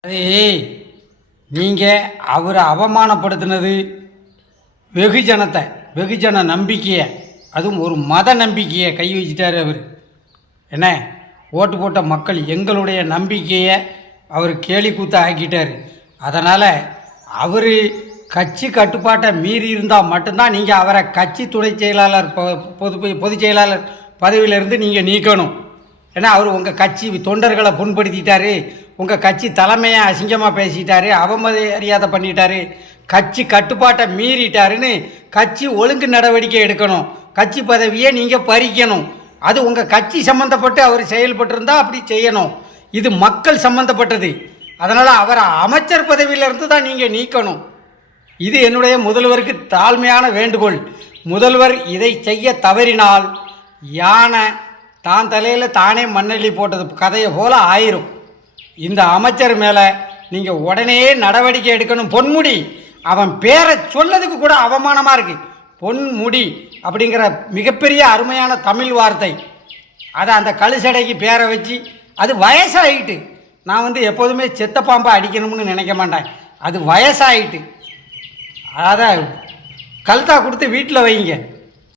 அது நீங்கள் அவரை அவமானப்படுத்தினது வெகுஜனத்தை வெகுஜன நம்பிக்கையை அதுவும் ஒரு மத நம்பிக்கையை கை வச்சிட்டார் அவர். என்ன? ஓட்டு போட்ட மக்கள் எங்களுடைய நம்பிக்கையை அவர் கேலி கூத்த ஆக்கிட்டார். அதனால் அவர் கட்சி கட்டுப்பாட்டை மீறி இருந்தால் மட்டும்தான் நீங்கள் அவரை கட்சி துணை செயலாளர் பொ- பொது பொதுச் செயலாளர் பதவியிலிருந்து நீங்கள் நீக்கணும். ஏன்னா அவர் உங்கள் கட்சி தொண்டர்களை புண்படுத்திட்டாரு. உங்கள் கட்சி தலைமையை அசிங்கமாக பேசிட்டாரு அவமரியாதை பண்ணிட்டாரு கட்சி கட்டுப்பாட்டை மீறிட்டாருன்னு கட்சி ஒழுங்கு நடவடிக்கை எடுக்கணும். கட்சி பதவியை நீங்கள் பறிக்கணும். அது உங்கள் கட்சி சம்மந்தப்பட்டு அவர் செயல்பட்டிருந்தால் அப்படி செய்யணும். இது மக்கள் சம்மந்தப்பட்டது அதனால் அவரை அமைச்சர் பதவியிலிருந்து தான் நீங்கள் நீக்கணும். இது என்னுடைய முதல்வருக்கு தாழ்மையான வேண்டுகோள். முதல்வர் இதை செய்ய தவறினால் யானை தான் தலையில் தானே மண்ணெள்ளி போட்டது கதையை போல ஆயிரும். இந்த அமைச்சர் மேலே நீங்கள் உடனே நடவடிக்கை எடுக்கணும் பொன்முடி. அவன் பேரை சொல்லதுக்கு கூட அவமானமாக இருக்குது பொன்முடி அப்படிங்கிற மிகப்பெரிய அருமையான தமிழ் வார்த்தை. அதை அந்த கழுசடைக்கு பேரை வச்சு அது வயசாகிட்டு நான் வந்து எப்போதுமே செத்த பாம்பை அடிக்கணும்னு நினைக்க மாட்டேன். அது வயசாகிட்டு அதை கழுத்தா கொடுத்து வீட்டில் வைங்க.